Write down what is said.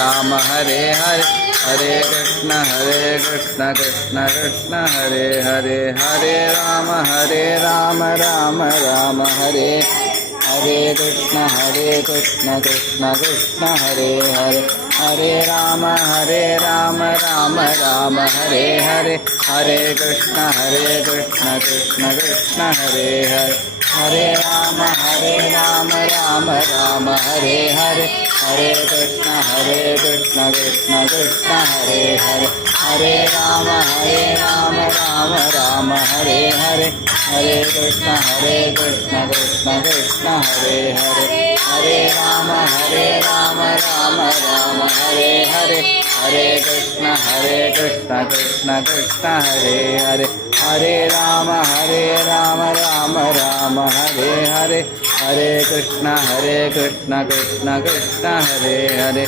Ram Hare Hare Hare Krishna Krishna Krishna Hare Hare Hare Ram Ram Ram Hare Hare Krishna Krishna Krishna Hare Hare Hare Ram Ram Ram Hare Hare Hare Krishna Krishna Krishna Hare Hare Hare Ram Ram Hare Hare Hare Krishna Krishna Krishna Hare Hare Hare Ram Ram Hare Hare Hare Krishna Krishna Krishna Hare Hare Hare Ram Ram Hare Hare Hare Krishna Krishna Krishna Hare Hare Hare Ram Ram Hare Hare Hare Krishna Krishna Krishna Hare Hare